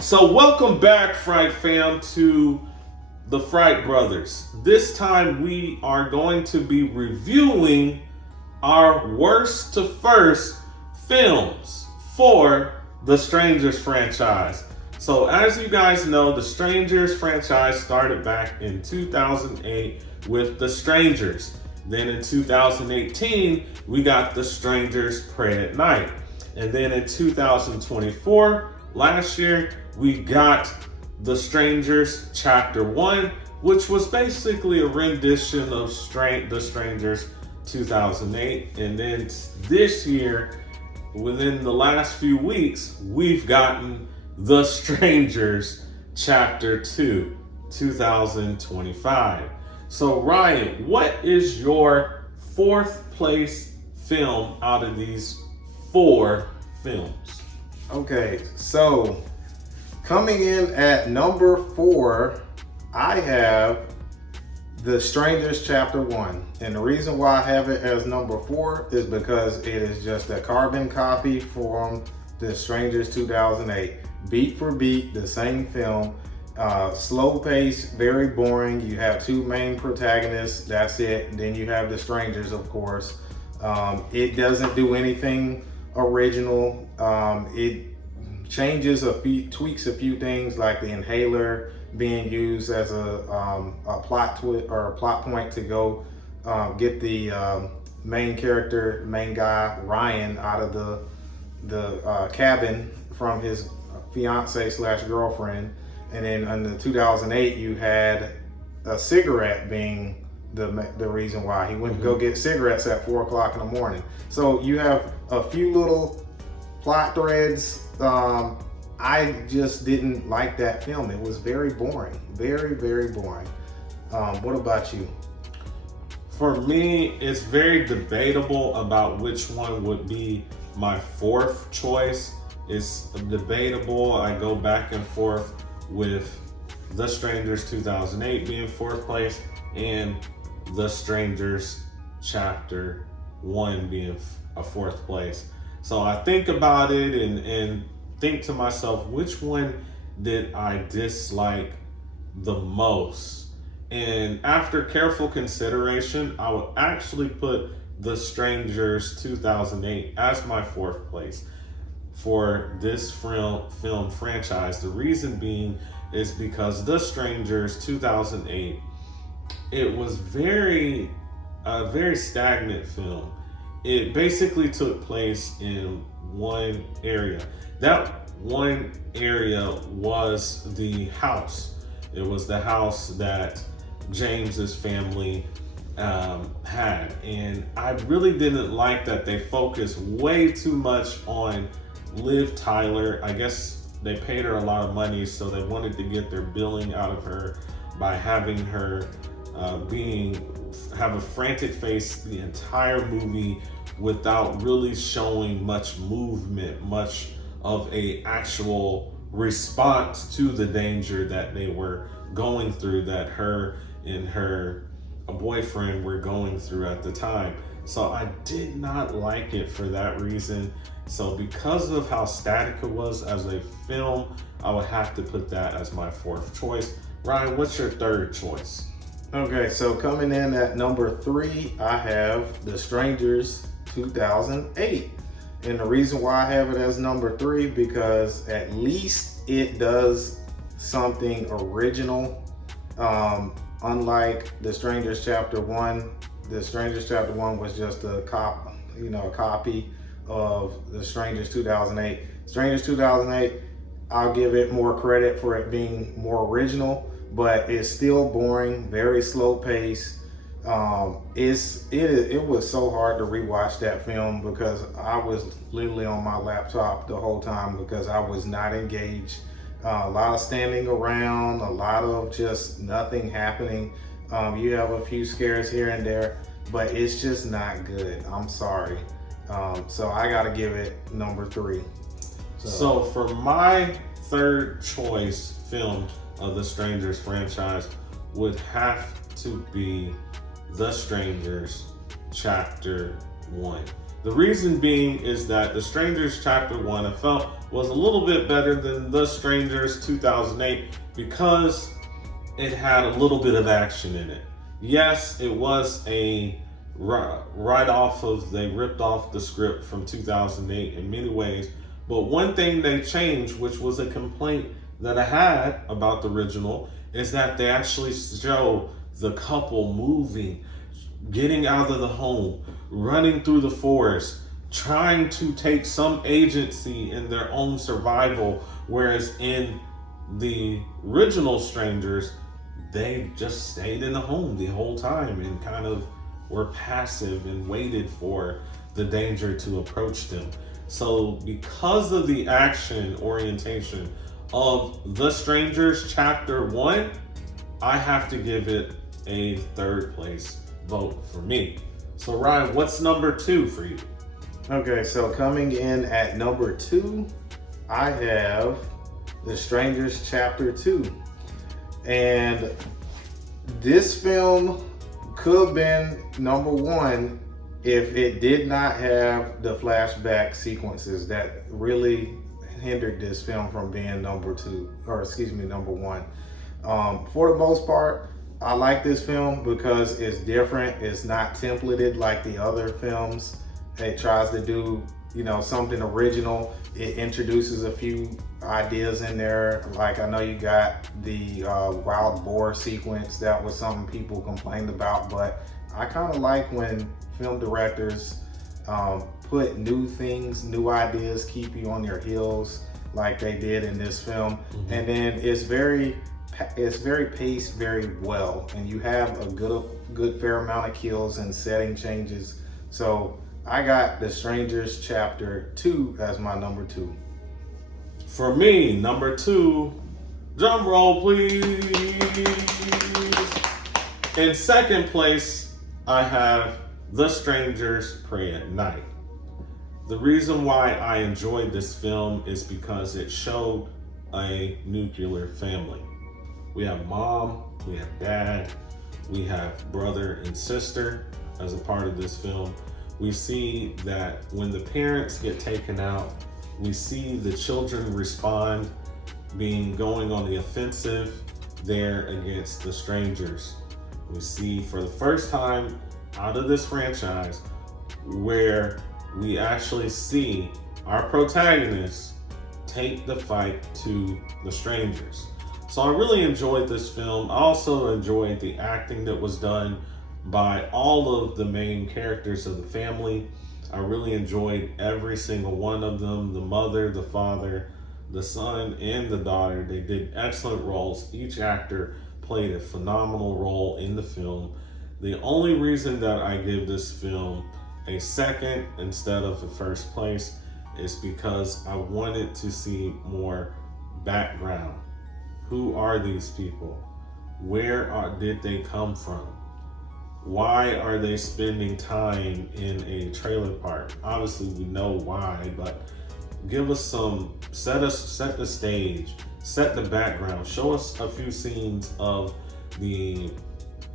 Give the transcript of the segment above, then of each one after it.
So welcome back, Fright fam, to the Fright Brothers. This time we are going to be reviewing our worst to first films for the Strangers franchise. So as you guys know, the Strangers franchise started back in 2008 with The Strangers. Then in 2018, we got The Strangers Pray at Night. And then in 2024, last year, we got The Strangers Chapter 1, which was basically a rendition of The Strangers 2008. And then this year, within the last few weeks, we've gotten The Strangers Chapter 2, 2025. So Ryan, what is your fourth place film out of these four films? Okay, so coming in at number 4, I have The Strangers Chapter 1. And the reason why I have it as number 4 is because it is just a carbon copy from The Strangers 2008. Beat for beat, the same film. Slow pace, very boring. You have two main protagonists, that's it. Then you have the strangers, of course. It doesn't do anything original. It changes tweaks a few things, like the inhaler being used as a plot point to go get the main guy Ryan out of the cabin from his fiance/girlfriend. And then in the 2008, you had a cigarette being the reason why he went to go get cigarettes at 4 o'clock in the morning. So you have a few little plot threads. I just didn't like that film. It was very boring, very, very boring. What about you? For me, it's very debatable about which one would be my fourth choice. It's debatable. I go back and forth with The Strangers 2008 being fourth place and The Strangers Chapter 1 being a fourth place. So I think about it and think to myself, which one did I dislike the most? And after careful consideration, I would actually put The Strangers 2008 as my fourth place for this film franchise. The reason being is because The Strangers 2008, it was a very stagnant film. It basically took place in one area. That one area was the house. It was the house that James's family had. And I really didn't like that they focused way too much on Liv Tyler. I guess they paid her a lot of money, so they wanted to get their billing out of her by having her have a frantic face the entire movie without really showing much movement, much of a actual response to the danger that they were going through, that her and her boyfriend were going through at the time. So I did not like it for that reason. So because of how static it was as a film, I would have to put that as my fourth choice. Ryan, what's your third choice? Okay, so coming in at number 3, I have The Strangers 2008. And the reason why I have it as number 3, because at least it does something original. Unlike The Strangers Chapter 1, The Strangers Chapter 1 was just a copy of The Strangers 2008. Strangers 2008, I'll give it more credit for it being more original, but it's still boring, very slow pace. It was so hard to rewatch that film because I was literally on my laptop the whole time because I was not engaged. A lot of standing around, a lot of just nothing happening. You have a few scares here and there, but it's just not good. I'm sorry. So I gotta give it number 3. So for my third choice film of the Strangers franchise would have to be The Strangers Chapter 1. The reason being is that The Strangers Chapter 1, I felt was a little bit better than The Strangers 2008 because it had a little bit of action in it. Yes, it was a right off of, they ripped off the script from 2008 in many ways, but one thing they changed, which was a complaint that I had about the original, is that they actually show the couple moving, getting out of the home, running through the forest, trying to take some agency in their own survival, whereas in the original Strangers, they just stayed in the home the whole time and kind of were passive and waited for the danger to approach them. So because of the action orientation of The Strangers Chapter 1, I have to give it a third place vote for me. So Ryan, what's number 2 for you? Okay, so coming in at number 2, I have The Strangers Chapter 2. And this film could have been number 1 if it did not have the flashback sequences that really hindered this film from being number 1. For the most part, I like this film because it's different. It's not templated like the other films. It tries to do, something original. It introduces a few ideas in there. Like, I know you got the wild boar sequence. That was something people complained about, but I kind of like when film directors put new things, new ideas, keep you on your heels like they did in this film. Mm-hmm. And then it's very paced very well, and you have a good fair amount of kills and setting changes. So I got The Strangers Chapter 2 as my number 2. For me, number 2, drum roll please. In second place, I have The Strangers Pray at Night. The reason why I enjoyed this film is because it showed a nuclear family. We have mom, we have dad, we have brother and sister as a part of this film. We see that when the parents get taken out, we see the children respond, going on the offensive there against the strangers. We see for the first time out of this franchise where we actually see our protagonists take the fight to the strangers. So I really enjoyed this film. I also enjoyed the acting that was done by all of the main characters of the family. I really enjoyed every single one of them. The mother, the father, the son, and the daughter. They did excellent roles. Each actor played a phenomenal role in the film. The only reason that I give this film a second instead of a first place is because I wanted to see more background. Who are these people? Did they come from? Why are they spending time in a trailer park? Obviously we know why, but give us set the stage, set the background, show us a few scenes of the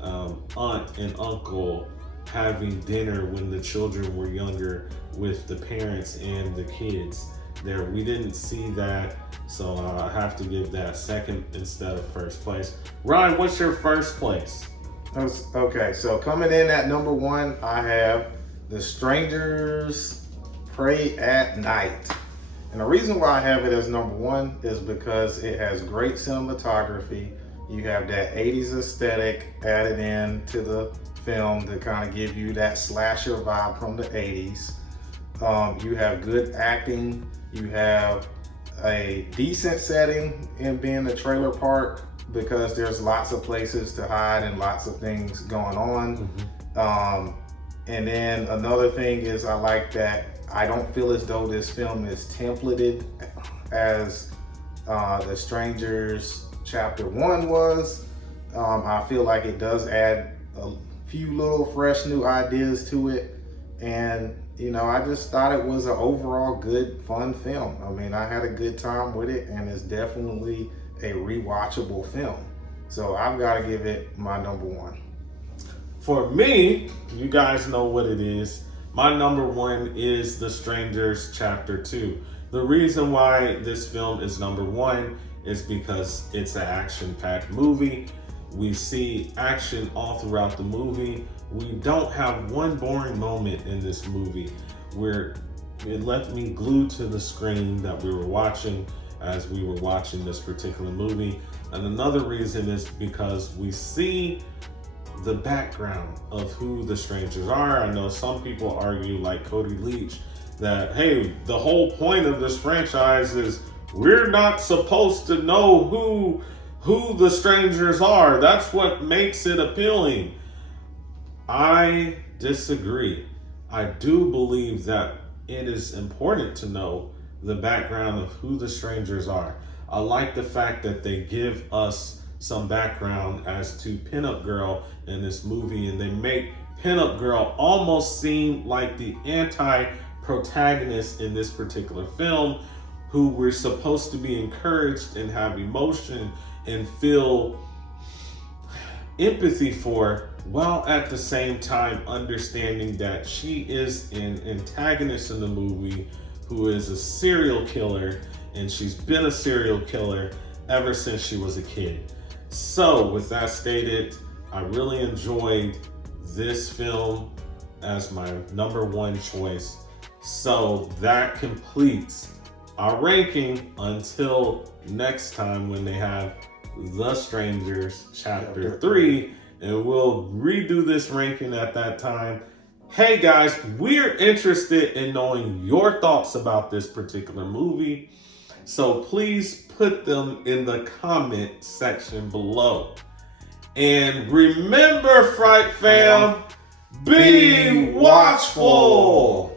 aunt and uncle having dinner when the children were younger with the parents and the kids there. We didn't see that, so I have to give that second instead of first place. Ryan, what's your first place? Okay, so coming in at number 1, I have The Strangers Pray at Night. And the reason why I have it as number 1 is because it has great cinematography. You have that 80s aesthetic added in to the film to kind of give you that slasher vibe from the 80s. You have good acting. You have a decent setting in being a trailer park because there's lots of places to hide and lots of things going on. Mm-hmm. And then another thing is I like that I don't feel as though this film is templated as The Strangers Chapter 1 was. I feel like it does add a few little fresh new ideas to it. And I just thought it was an overall good, fun film. I mean, I had a good time with it, and it's definitely a rewatchable film. So I've got to give it my number 1. For me, you guys know what it is. My number 1 is The Strangers Chapter 2. The reason why this film is number one is because it's an action-packed movie. We see action all throughout the movie. We don't have one boring moment in this movie where it left me glued to the screen that we were watching as we were watching this particular movie. And another reason is because we see the background of who the strangers are. I know some people argue, like Cody Leach, that, hey, the whole point of this franchise is we're not supposed to know who the strangers are. That's what makes it appealing. I disagree. I do believe that it is important to know the background of who the strangers are. I like the fact that they give us some background as to Pinup Girl in this movie, and they make Pinup Girl almost seem like the anti-protagonist in this particular film, who we're supposed to be encouraged and have emotion and feel empathy for, while at the same time understanding that she is an antagonist in the movie who is a serial killer, and she's been a serial killer ever since she was a kid. So with that stated, I really enjoyed this film as my number one choice. So that completes our ranking until next time when they have The Strangers Chapter 3, and we'll redo this ranking at that time. Hey guys, we're interested in knowing your thoughts about this particular movie, so please put them in the comment section below. And remember, Fright Fam, be watchful!